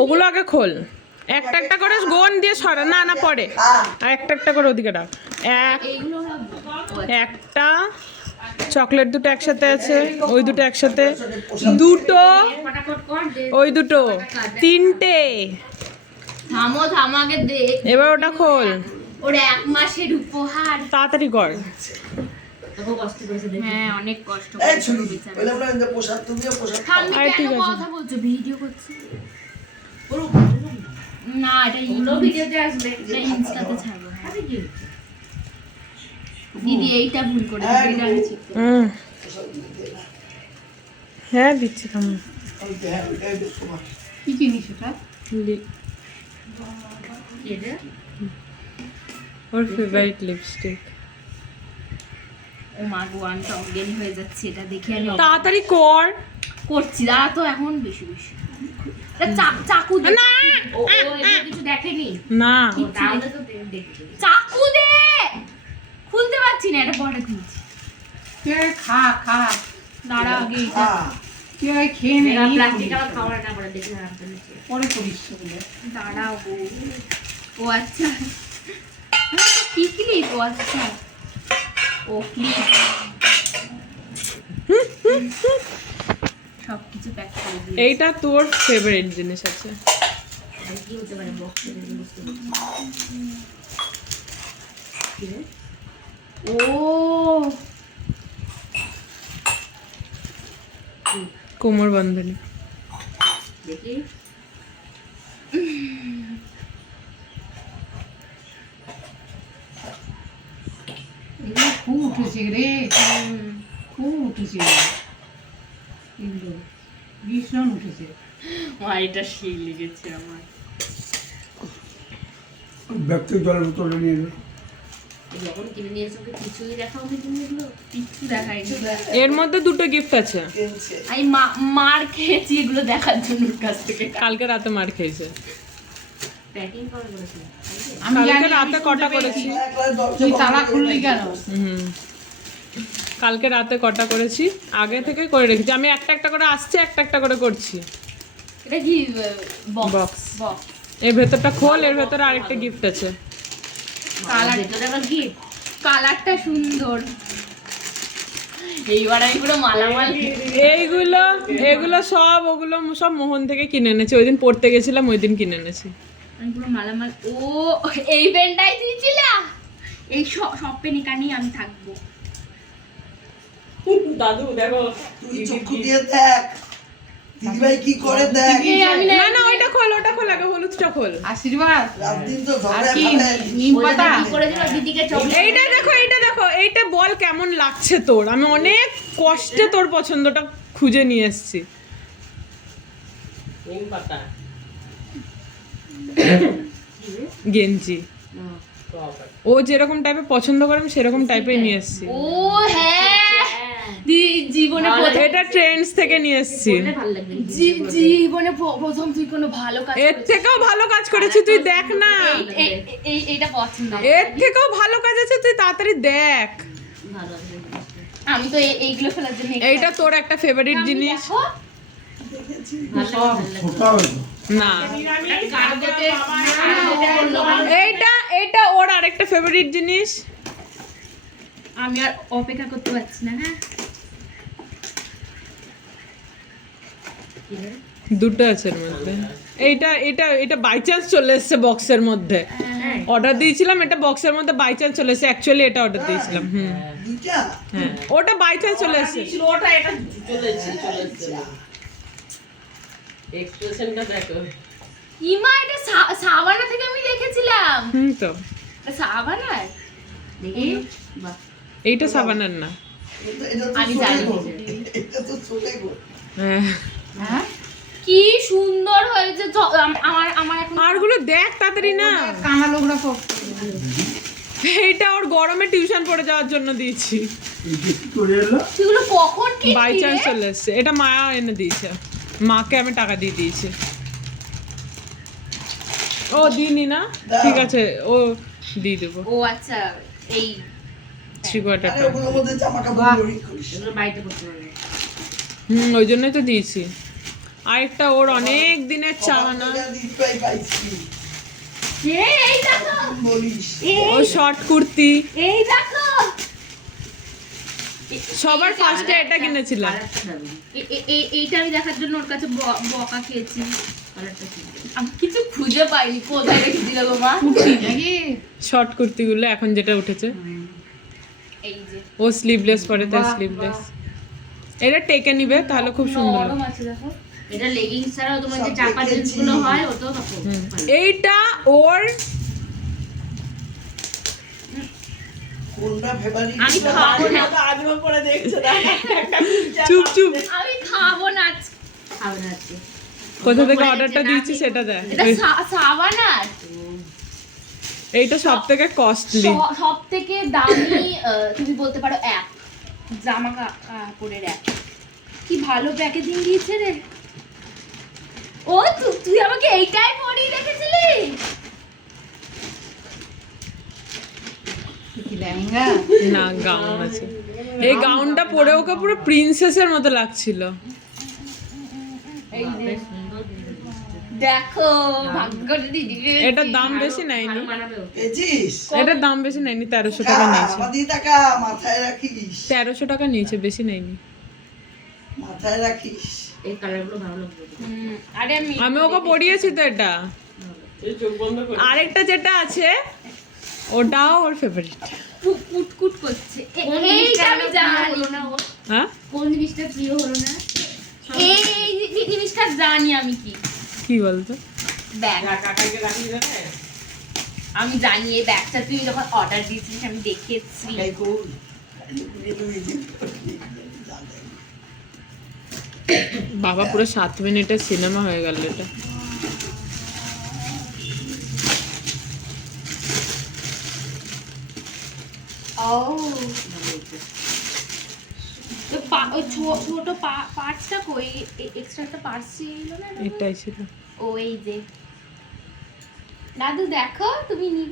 ওগুলো আগে খোল, একটা একটা করে গোন দিয়ে সরা, না না পরে একটা একটা করে ওদিকে রাখ। একটা চকলেট দুটো একসাথে আছে, ওই দুটো একসাথে, দুটো ওই দুটো, তিনটে। থামো থামো আগে দে, এবার ওটা খোল, ওর 1 মাসের উপহার। তাড়াতাড়ি কর। হ্যাঁ অনেক কষ্ট করেছে কথা বলছো, ভিডিও করছি না, এটা ভিডিওতে আসবে, এটা ইনস্টাতে ছাড়বো। দিদি এইটা ভুল করে এটা আমি ঠিক করব। হ্যাঁ দিচ্ছি তুমি। কি জিনিস এটা? এটা ওর ফেভারিট লিপস্টিক। ও মা গো, আমি তো অজ্ঞানী হয়ে যাচ্ছি এটা দেখে। আমি তাড়াতাড়ি কর। করছি দাঁড়া তো, এখন বেশি বেশি চাকু দে। না ও এগুলো কিছু দেখেনি না, তাহলে তো দেখতে চাকু দে। খুলতে পারছি না, এটা পরে খুলছি। কে খা খা দাঁড়া আগে খা কে খেয়ে নে প্লাস্টিকটা খাওয়ার না পরে দেখে রাখতে নিচে পরে করিস বলে। দাঁড়াও গো। ও আচ্ছা, কি ক্লিপ? ও আচ্ছা, ও ক্লিপ সব কিছু প্যাক করে দিই। এইটা তোর ফেভারিট জিনিস আছে। কি হতে পারে বক্সে? ও কোমর বন্ধনী। দেখি এগুলো খুব উঠেছে রে, খুব উঠেছে এগুলো, ভীষণ উঠেছে। এটা সেই লেগেছে আমার। ব্যক্তি জলের বোতলে নিয়ে এলো। যখন কিনে নিয়ে এসে ওকে কিছুই দেখাও নি তুমি, এগুলো কিচ্ছু দেখায়নি। এর মধ্যে দুটো গিফট আছে। আমি মার খেয়েছি এগুলো দেখার জন্য ওর কাছ থেকে। কালকে রাতে মার খেয়েছে। প্যাকিং করে করেছি আমি কালকে জানি রাতে কটা করেছি? তুই তালা খুললি কেন? কালকে রাতে কটা করেছি, আগে থেকে করে রেখেছি। আমি একটা একটা করে আসছে, একটা একটা করে করছি। এটা কি Box. বক্স? বক্স এর ভেতরটা খোল, এর ভেতরে আরেকটা গিফট আছে। কালার, এটা আবার গিফট। কালারটা সুন্দর। এইবার আমি পুরো মালামাল। এইগুলো এগুলো সব, ওগুলো সব মোহন থেকে কিনে এনেছি। ওই দিন পড়তে গেছিলাম, ওই দিন কিনে এনেছি। আমি পুরো মালামাল। ও এই পেনটাই দিয়েছিলা? এই সব পেন এখানেই আমি থাকবো। দাদু দেখো, তুই চক্ষু দিয়ে দেখ দিদিভাই কি করে দেখ। না না ওইটা খোল, ওটা খোল আগে, হলুদটা খোল। আশীর্বাদ রাত দিন তো আর ঝগড়া কি খাবে। নিম পাতা কি করে দিল দিদিকে চকলেট? এইটা দেখো, এইটা দেখো, এইটা বল কেমন লাগছে তোর? আমি অনেক কষ্টে তোর পছন্দটা খুঁজে নিয়ে এসেছি। গেঞ্জি ও যেরকম টাইপের পছন্দ করে আমি সেরকম টাইপের নিয়ে এসেছি। ও হ্যাঁ, জীবনে এটা ট্রেন্ডস থেকে নিয়ে এসেছি। জীবনে প্রথম তুই কোনো ভালো কাজ এর থেকেও ভালো কাজ করেছি, তুই দেখ না। এইটা পছন্দ। এর থেকেও ভালো কাজ আছে, তুই তাড়াতাড়ি দেখ। আমি তো এইগুলো ফেলার জন্য। এইটা তোর একটা ফেভারিট জিনিস সব খোকা হইলো। না, এইটা ওর আরেকটা ফেভারিট জিনিস। আমি আর অপেক্ষা করতে পারছি না। হ্যাঁ দুটো আছে এর মধ্যে। এইটা এটা এটা বাই চান্স চলে এসেছে বক্সের মধ্যে। অর্ডার দিয়েছিলাম, এটা বক্সের মধ্যে বাই চান্স চলে এসেছে। অ্যাকচুয়ালি এটা অর্ডার দিয়েছিলাম। দুইটা হ্যাঁ, ওটা বাই চান্স চলে এসেছে। ওটা এটা চলে এসেছে। এক্সপ্রেশনটা দেখো। ইমা এটা সাবানা থেকে আমি লিখেছিলাম। তো এটা সাবানার দেখি। বাহ, এইটা সাবানার না। এটা তো আমি চলে জানি। গো। এটা তো চলে গো। হ্যাঁ, হ্যাঁ কি সুন্দর হয়েছে। আমার আমার এখন আরগুলো দেখ তাড়াতাড়ি না। কানা লোকরা এইটা ওর গরমে টিউশন পড়ে যাওয়ার জন্য দিয়েছি। এই যে কি করে এলো? সেগুলো কখন কি বাই চান্স চলে এসেছে। এটা মা এনে দিয়েছে, মাকে আমি টাকা দিয়ে দিয়েছি। ও দিইনি না, ঠিক আছে ও দিয়ে দেবো। ও আচ্ছা, এই থ্রি কোয়ার্টার। আরে ওগুলোর মধ্যে জামা কাপড় জড়িয়ে করিস। এগুলো বাড়িতে করতে পারবে। ওই জন্যই তো দিয়েছি। আরেকটা ওর অনেক দিনের চাওয়ানা, দিদিভাই পাইছি এই দেখো, বলিস ও শর্ট কুর্তি। এই দেখো, সবার ফার্স্টে এটা কিনেছিলাম। এইটা আমি দেখার জন্য ওর কাছে বকা খেয়েছি। আমি কিছু খুঁজে পাইনি, কোথায় রেখে দিল গো মা? নাকি শর্ট কুর্তিগুলো এখন যেটা উঠেছে, এই যে ও স্লিভলেস পরে, তাই স্লিভলেস। এটা টেকে নিবে তাহলে খুব সুন্দর। নরম আছে দেখো। এটা লেগিংস ছাড়াও তোমার যে সব চাপা দেখেছি। জিন্স গুলো হয় ওটাও দেখো এইটা ওর কোনটা ফেভারিট আমি খাবো না, আগ্রহ করে দেখছে না একটা চুপ চুপ, আমি খাবো না আজকে। খাবে না আজকে কোথা থেকে অর্ডারটা দিয়েছি সেটা দেয়। এটা সাবান আর এইটা সব থেকে কস্টলি। সব থেকে দামি তুমি বলতে পারো অ্যাপ, জামা কাপড়ের অ্যাপ। কি ভালো প্যাকেজিং দিয়েছে রে। ও তুই আমাকে এইটাই পরিয়ে রেখেছিলি? কি লেহেঙ্গা? না, গাউন আছে। এই গাউনটা পরে ওকে পুরো প্রিন্সেসের মতো লাগছিল। এই যে দেখো, ভাগ্য করে দিদি। এটার দাম বেশি নেয়নি, বানাবে ও। পেয়েছিস এটার দাম বেশি নেয়নি, 1300 টাকা নিয়েছে। আমাদের টাকা মাথায় রাখিস 1300 টাকা নিয়েছে, বেশি নেয়নি। মাথায় রাখিস এই কালার গুলো ভালো লাগবে আরে আমি ওকে পরিয়েছি তো এটা। এই চোখ বন্ধ করে আরেকটা যেটা আছে ওটাও ওর ফেভারিট। কুটকুট করছে। কোন এইটা জিনিসটা আমি আমার জানি হলো না ওর? হ্যাঁ, কোন জিনিসটা প্রিয় হলো না? এই জিনিসটা জানি আমি। কি কি বলতো? ব্যাগ? কাকাকে রাখি দেবে আমি জানি এই ব্যাগটা তুই যখন অর্ডার দিয়েছিস আমি দেখেছি। কাই কোন কাই তুমি বাবা পুরো 7 মিনিটের সিনেমা হয়ে গেল এটা। ও ওই ছোট পার্টসটা কই? এক্সট্রা একটা পার্টস ছিল না? এটাই ছিল। ও এই যে দাদু দেখো, তুমি